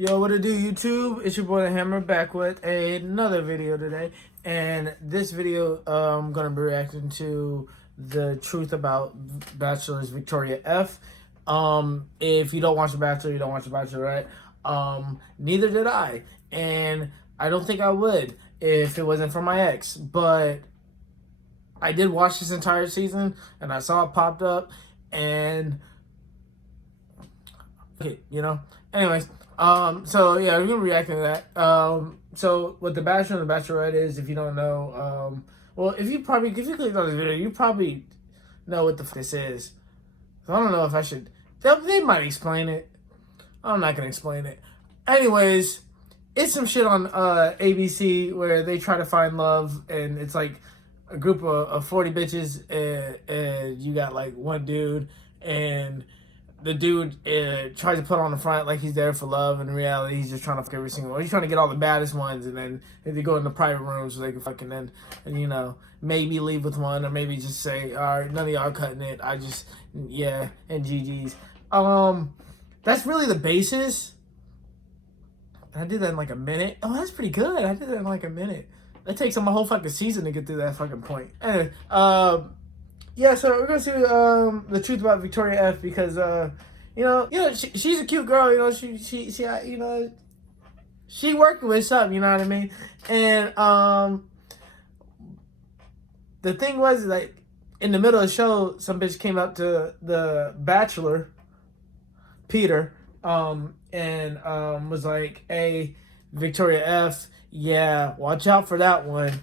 Yo, what it do, YouTube? It's your boy The Hammer back with another video today. And this video, I'm going to be reacting to the truth about Bachelor's Victoria F. If you don't watch The Bachelor, you don't watch The Bachelor, right? Neither did I. And I don't think I would if it wasn't for my ex. But I did watch this entire season, and I saw it popped up, and okay, you know. Anyways, so yeah, we're gonna react to that. So what The Bachelor and The Bachelorette is, if you don't know, well, if you clicked on this video, you probably know what the f this is. So I don't know if I should. They might explain it. I'm not gonna explain it. Anyways, it's some shit on ABC where they try to find love, and it's like a group of 40 bitches, and you got like one dude, and the dude tries to put on the front like he's there for love, and in reality he's just trying to fuck every single one. He's trying to get all the baddest ones, and then they go in the private rooms so they can fucking and you know, maybe leave with one, or maybe just say, all right, none of y'all cutting it. I just, yeah, and GG's. That's really the basis. I did that in like a minute. Oh, that's pretty good. I did that in like a minute. It takes them a whole fucking season to get through that fucking point. Anyway, yeah, so we're gonna see the truth about Victoria F, because you know, she's a cute girl. You know, she you know, she working with something. You know what I mean? And the thing was, like, in the middle of the show, some bitch came up to the Bachelor, Peter, and was like, "Hey, Victoria F, yeah, watch out for that one."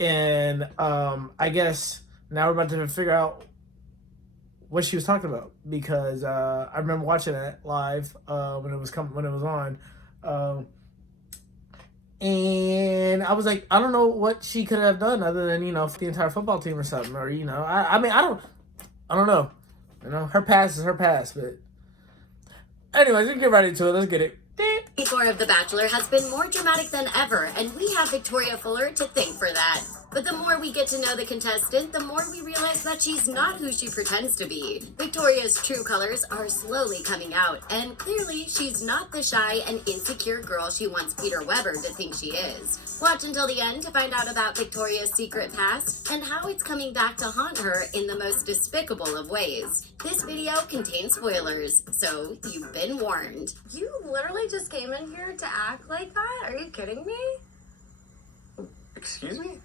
And I guess now we're about to figure out what she was talking about, because I remember watching it live when it was on, and I was like, I don't know what she could have done other than, you know, the entire football team or something, or, you know, I mean, I don't know, you know, her past is her past. But anyways, let's get right into it. Let's get it. Before of The Bachelor has been more dramatic than ever, and we have Victoria Fuller to thank for that. But the more we get to know the contestant, the more we realize that she's not who she pretends to be. Victoria's true colors are slowly coming out, and clearly she's not the shy and insecure girl she wants Peter Weber to think she is. Watch until the end to find out about Victoria's secret past and how it's coming back to haunt her in the most despicable of ways. This video contains spoilers, so you've been warned. You literally just came in here to act like that? Are you kidding me? Excuse me?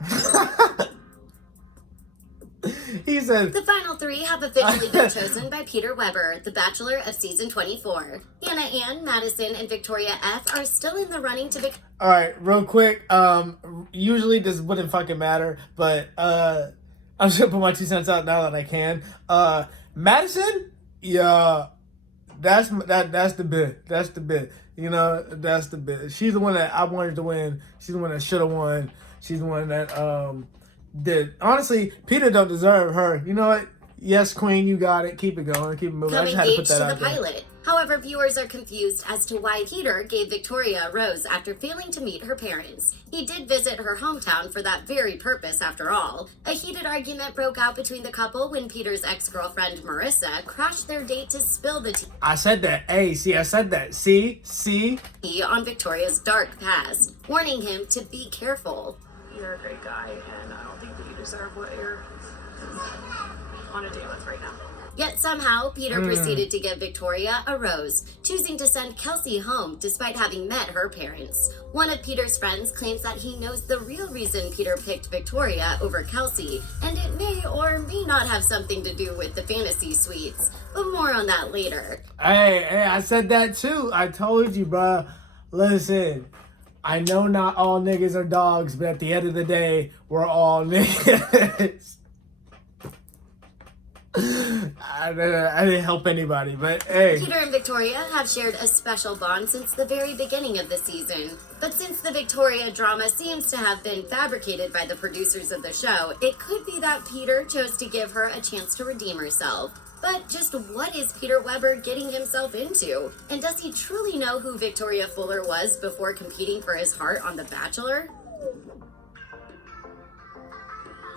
He said the final three have officially been chosen by Peter Weber, the Bachelor of season 24. Hannah Ann, Madison, and Victoria F are still in the running to become. All right, real quick. Usually this wouldn't fucking matter, but I'm just gonna put my 2 cents out now that I can. Madison, yeah, that's the bit. That's the bit. You know, that's the bit. She's the one that I wanted to win. She's the one that should have won. She's the one that did. Honestly, Peter don't deserve her. You know what? Yes, Queen, you got it. Keep it going. Keep it moving. I just had to put that out there. Pilot. However, viewers are confused as to why Peter gave Victoria a rose after failing to meet her parents. He did visit her hometown for that very purpose, after all. A heated argument broke out between the couple when Peter's ex-girlfriend, Marissa, crashed their date to spill the tea. I said that. Hey, see, I said that. See? On Victoria's dark past, warning him to be careful. You're a great guy, and I don't think that you deserve what you're on a date with right now. Yet somehow, Peter proceeded to give Victoria a rose, choosing to send Kelsey home despite having met her parents. One of Peter's friends claims that he knows the real reason Peter picked Victoria over Kelsey, and it may or may not have something to do with the fantasy suites. But more on that later. Hey, I said that too. I told you, bro. Listen, I know not all niggas are dogs, but at the end of the day, we're all niggas. I didn't help anybody, but hey. Peter and Victoria have shared a special bond since the very beginning of the season. But since the Victoria drama seems to have been fabricated by the producers of the show, it could be that Peter chose to give her a chance to redeem herself. But just what is Peter Weber getting himself into? And does he truly know who Victoria Fuller was before competing for his heart on The Bachelor?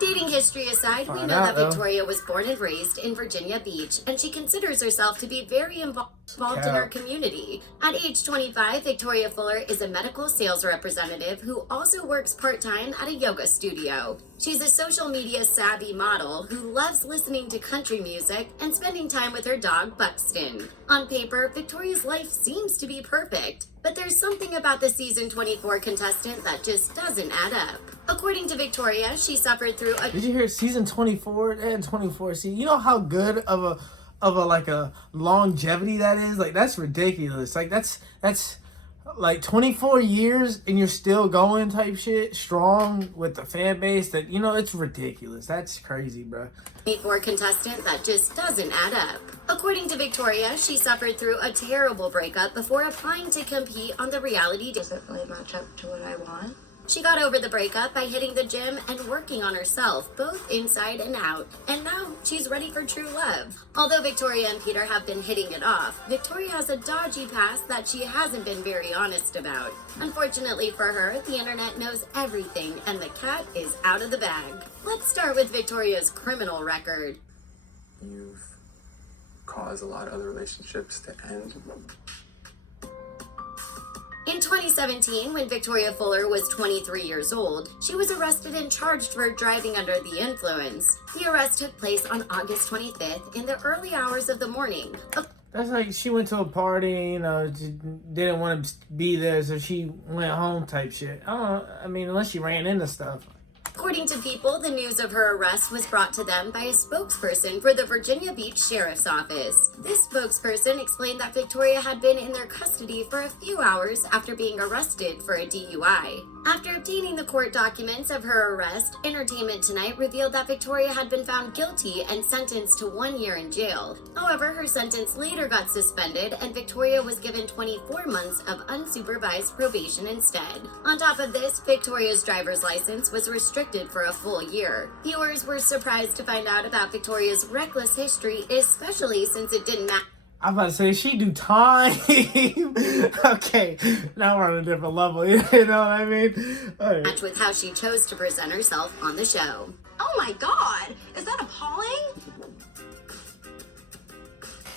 Dating history aside, we Find know out, that though. Victoria was born and raised in Virginia Beach, and she considers herself to be very involved in her community. At age 25, Victoria Fuller is a medical sales representative who also works part-time at a yoga studio. She's a social media savvy model who loves listening to country music and spending time with her dog Buxton. On paper, Victoria's life seems to be perfect, but there's something about the season 24 contestant that just doesn't add up. According to Victoria, she suffered through a... Did you hear season 24? They had 24 seasons. You know how good of a longevity that is? Like, that's ridiculous. Like, that's like 24 years and you're still going type shit, strong with the fan base. That, you know, it's ridiculous. That's crazy, bro. 24 contestant that just doesn't add up. According to Victoria, she suffered through a terrible breakup before applying to compete on the reality. Doesn't really match up to what I want. She got over the breakup by hitting the gym and working on herself, both inside and out, and now she's ready for true love. Although Victoria and Peter have been hitting it off, Victoria has a dodgy past that she hasn't been very honest about. Unfortunately for her, the internet knows everything and the cat is out of the bag. Let's start with Victoria's criminal record. You've caused a lot of other relationships to end. In 2017, when Victoria Fuller was 23 years old, she was arrested and charged for driving under the influence. The arrest took place on August 25th in the early hours of the morning. That's like she went to a party, you know, didn't want to be there, so she went home type shit. I don't know. I mean, unless she ran into stuff. According to People, the news of her arrest was brought to them by a spokesperson for the Virginia Beach Sheriff's Office. This spokesperson explained that Victoria had been in their custody for a few hours after being arrested for a DUI. After obtaining the court documents of her arrest, Entertainment Tonight revealed that Victoria had been found guilty and sentenced to 1 year in jail. However, her sentence later got suspended and Victoria was given 24 months of unsupervised probation instead. On top of this, Victoria's driver's license was restricted for a full year. Viewers were surprised to find out about Victoria's reckless history, especially since it didn't matter. I'm about to say, she do time. Okay, now we're on a different level. You know what I mean? All right. Match with how she chose to present herself on the show. Oh my god! Is that appalling?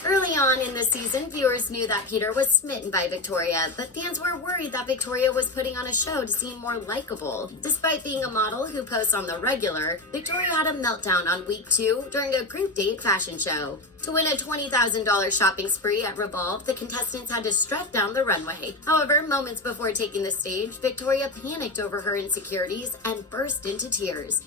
Early on in the season, viewers knew that Peter was smitten by Victoria, but fans were worried that Victoria was putting on a show to seem more likable. Despite being a model who posts on the regular, Victoria had a meltdown on week 2 during a group date fashion show. To win a $20,000 shopping spree at Revolve, the contestants had to strut down the runway. However, moments before taking the stage, Victoria panicked over her insecurities and burst into tears.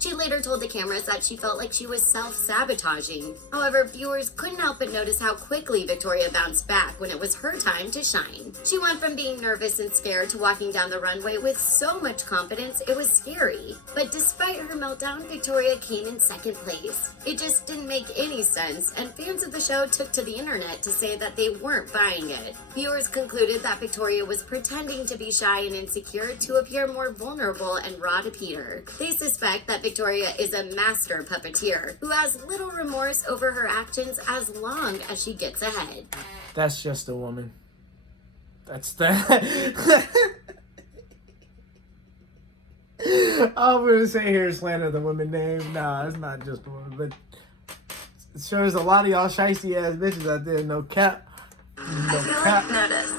She later told the cameras that she felt like she was self-sabotaging. However, viewers couldn't help but notice how quickly Victoria bounced back when it was her time to shine. She went from being nervous and scared to walking down the runway with so much confidence it was scary. But despite her meltdown, Victoria came in second place. It just didn't make any sense, and fans of the show took to the internet to say that they weren't buying it. Viewers concluded that Victoria was pretending to be shy and insecure to appear more vulnerable and raw to Peter. They suspect that Victoria is a master puppeteer who has little remorse over her actions as long as she gets ahead. That's just a woman. That's that. All we're gonna say here is slander the woman name. Nah, it's not just a woman, but it shows a lot of y'all shiesty ass bitches out there. No cap. No cap. Noticed.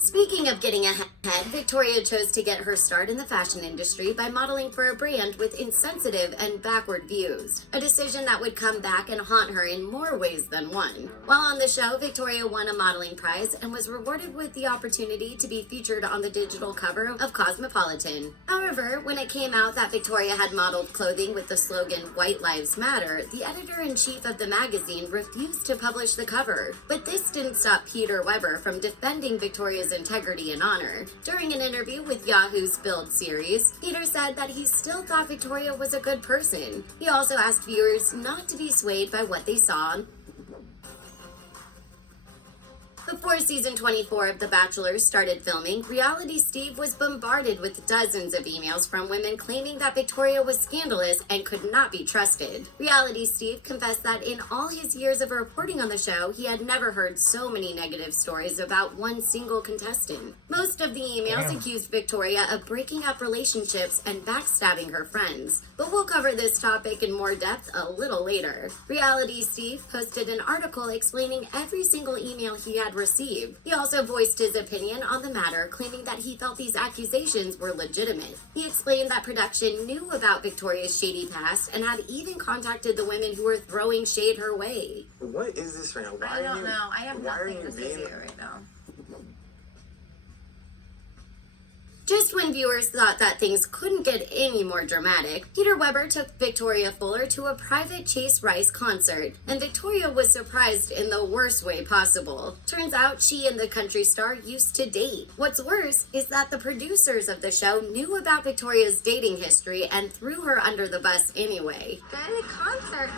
Speaking of getting ahead, Victoria chose to get her start in the fashion industry by modeling for a brand with insensitive and backward views, a decision that would come back and haunt her in more ways than one. While on the show, Victoria won a modeling prize and was rewarded with the opportunity to be featured on the digital cover of Cosmopolitan. However, when it came out that Victoria had modeled clothing with the slogan "White Lives Matter," the editor-in-chief of the magazine refused to publish the cover. But this didn't stop Peter Weber from defending Victoria's integrity and honor. During an interview with Yahoo's Build series, Peter said that he still thought Victoria was a good person. He also asked viewers not to be swayed by what they saw Before season 24 of The Bachelor started filming, Reality Steve was bombarded with dozens of emails from women claiming that Victoria was scandalous and could not be trusted. Reality Steve confessed that in all his years of reporting on the show, he had never heard so many negative stories about one single contestant. Most of the emails accused Victoria of breaking up relationships and backstabbing her friends. But we'll cover this topic in more depth a little later. Reality Steve posted an article explaining every single email he had received. He also voiced his opinion on the matter, claiming that he felt these accusations were legitimate. He explained that production knew about Victoria's shady past and had even contacted the women who were throwing shade her way. What is this right now? I don't know. I have nothing to say to you right now. Just when viewers thought that things couldn't get any more dramatic, Peter Weber took Victoria Fuller to a private Chase Rice concert, and Victoria was surprised in the worst way possible. Turns out she and the country star used to date. What's worse is that the producers of the show knew about Victoria's dating history and threw her under the bus anyway. Good concert,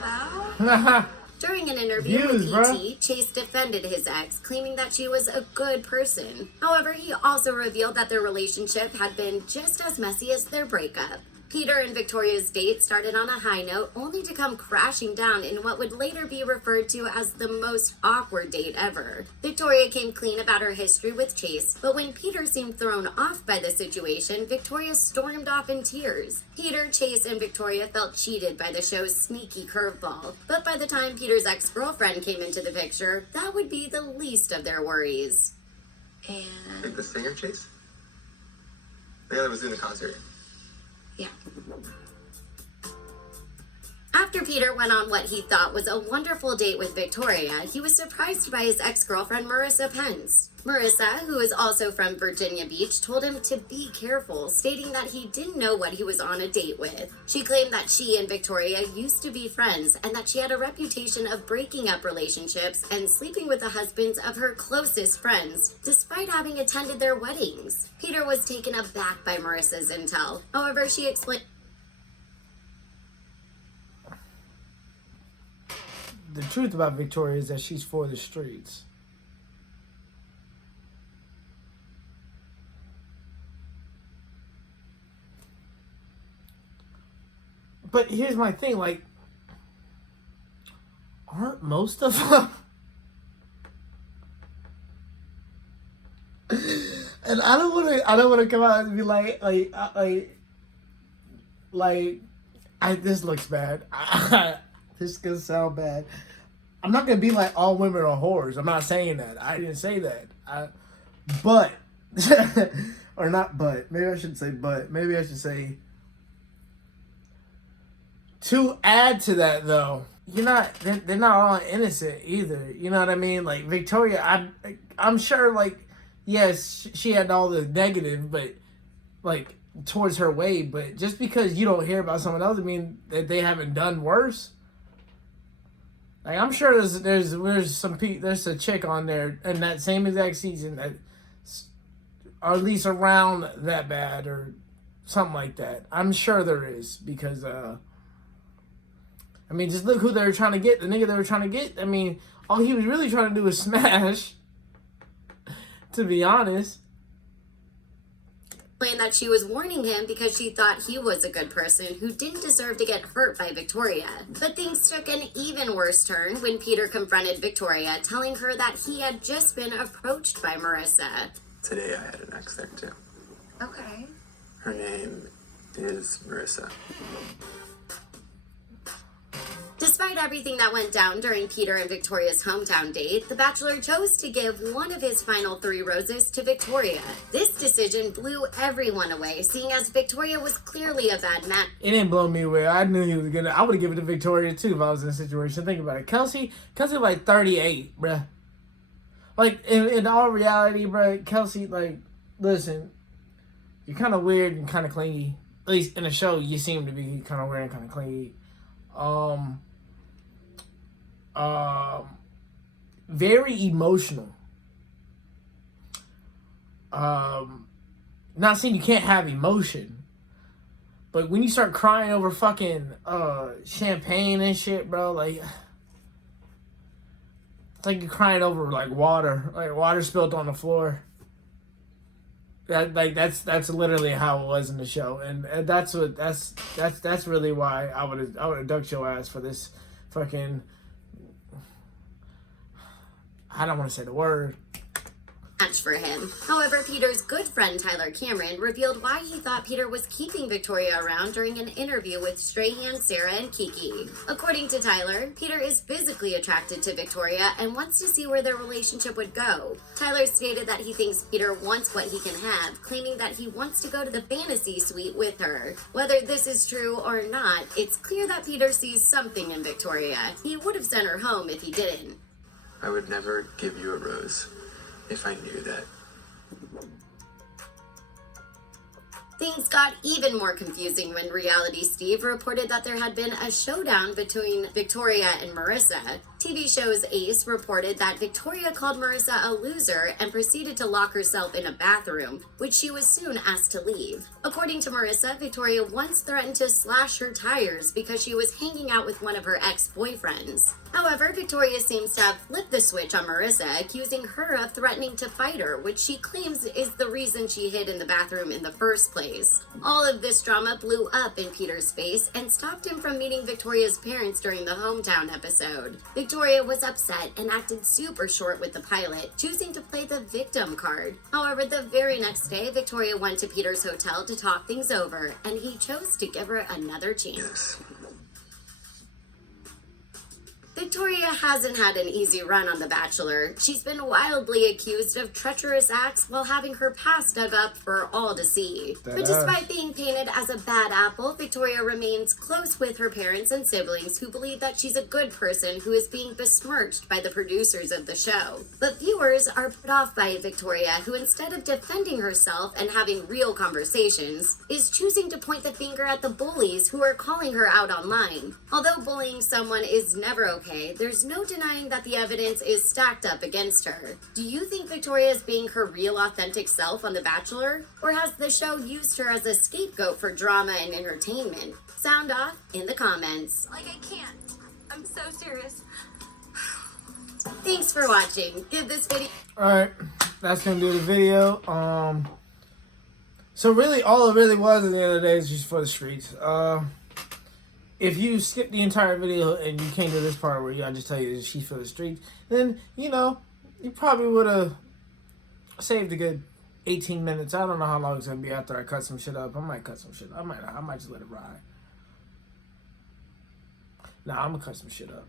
though. During an interview with E.T., Chase defended his ex, claiming that she was a good person. However, he also revealed that their relationship had been just as messy as their breakup. Peter and Victoria's date started on a high note, only to come crashing down in what would later be referred to as the most awkward date ever. Victoria came clean about her history with Chase, but when Peter seemed thrown off by the situation, Victoria stormed off in tears. Peter, Chase, and Victoria felt cheated by the show's sneaky curveball, but by the time Peter's ex-girlfriend came into the picture, that would be the least of their worries. And Like the singer Chase? The guy that was doing the concert. yeah. After Peter went on what he thought was a wonderful date with Victoria, he was surprised by his ex-girlfriend Marissa Pence. Marissa, who is also from Virginia Beach, told him to be careful, stating that he didn't know what he was on a date with. She claimed that she and Victoria used to be friends and that she had a reputation of breaking up relationships and sleeping with the husbands of her closest friends, despite having attended their weddings. Peter was taken aback by Marissa's intel. However, she explained The truth about Victoria is that she's for the streets. But here's my thing, like, aren't most of them? And I don't want to come out and be this looks bad. This is gonna sound bad. I'm not gonna be like all women are whores. I'm not saying that. I didn't say that. But or not. But maybe I shouldn't say. But maybe I should say. To add to that, though, they're not all innocent either. You know what I mean? Like Victoria, I'm sure, like, yes, she had all the negative, but like towards her way. But just because you don't hear about someone else, I mean that they haven't done worse. Like, I'm sure there's a chick on there in that same exact season that, or at least around that bad or something like that. I'm sure there is because. I mean, just look who they were trying to get. The nigga they were trying to get. I mean, all he was really trying to do was smash. To be honest. Explained that she was warning him because she thought he was a good person who didn't deserve to get hurt by Victoria. But things took an even worse turn when Peter confronted Victoria, telling her that he had just been approached by Marissa. Today I had an ex there too. Okay. Her name is Marissa. Despite everything that went down during Peter and Victoria's hometown date, The Bachelor chose to give one of his final 3 roses to Victoria. This decision blew everyone away, seeing as Victoria was clearly a bad match. It didn't blow me away. I knew he was gonna. I would have given it to Victoria too if I was in a situation. Think about it. Kelsey like 38, bruh. Like in all reality, bruh, Kelsey, like, listen, you're kind of weird and kind of clingy. At least in the show, you seem to be kind of weird and kind of clingy. Very emotional. Not saying you can't have emotion, but when you start crying over fucking champagne and shit, bro, like, It's like you're crying over like water spilled on the floor. That's literally how it was in the show, and that's really why I would have ducked your ass for this fucking. I don't want to say the word. Match for him. However, Peter's good friend Tyler Cameron revealed why he thought Peter was keeping Victoria around during an interview with Strahan, Sarah, and Kiki. According to Tyler, Peter is physically attracted to Victoria and wants to see where their relationship would go. Tyler stated that he thinks Peter wants what he can have, claiming that he wants to go to the fantasy suite with her. Whether this is true or not, it's clear that Peter sees something in Victoria. He would have sent her home if he didn't. I would never give you a rose if I knew that. Things got even more confusing when Reality Steve reported that there had been a showdown between Victoria and Marissa. TV show's Ace reported that Victoria called Marissa a loser and proceeded to lock herself in a bathroom, which she was soon asked to leave. According to Marissa, Victoria once threatened to slash her tires because she was hanging out with one of her ex-boyfriends. However, Victoria seems to have flipped the switch on Marissa, accusing her of threatening to fight her, which she claims is the reason she hid in the bathroom in the first place. All of this drama blew up in Peter's face and stopped him from meeting Victoria's parents during the hometown episode. Victoria was upset and acted super short with the pilot, choosing to play the victim card. However, the very next day, Victoria went to Peter's hotel to talk things over, and he chose to give her another chance. Victoria hasn't had an easy run on The Bachelor. She's been wildly accused of treacherous acts while having her past dug up for all to see. But despite being painted as a bad apple, Victoria remains close with her parents and siblings who believe that she's a good person who is being besmirched by the producers of the show. But viewers are put off by Victoria, who instead of defending herself and having real conversations, is choosing to point the finger at the bullies who are calling her out online. Although bullying someone is never okay, there's no denying that the evidence is stacked up against her. Do you think Victoria is being her real authentic self on The Bachelor? Or has the show used her as a scapegoat for drama and entertainment? Sound off in the comments. Like, I can't. I'm so serious. Thanks for watching. Give this video... Alright, that's gonna do the video. So really, all it really was at the end of the day is just for the streets. If you skip the entire video and you came to this part where I just tell you she's for the streets, then, you probably would have saved a good 18 minutes. I don't know how long it's going to be after I cut some shit up. I might cut some shit up. I might just let it ride. Nah, I'm going to cut some shit up.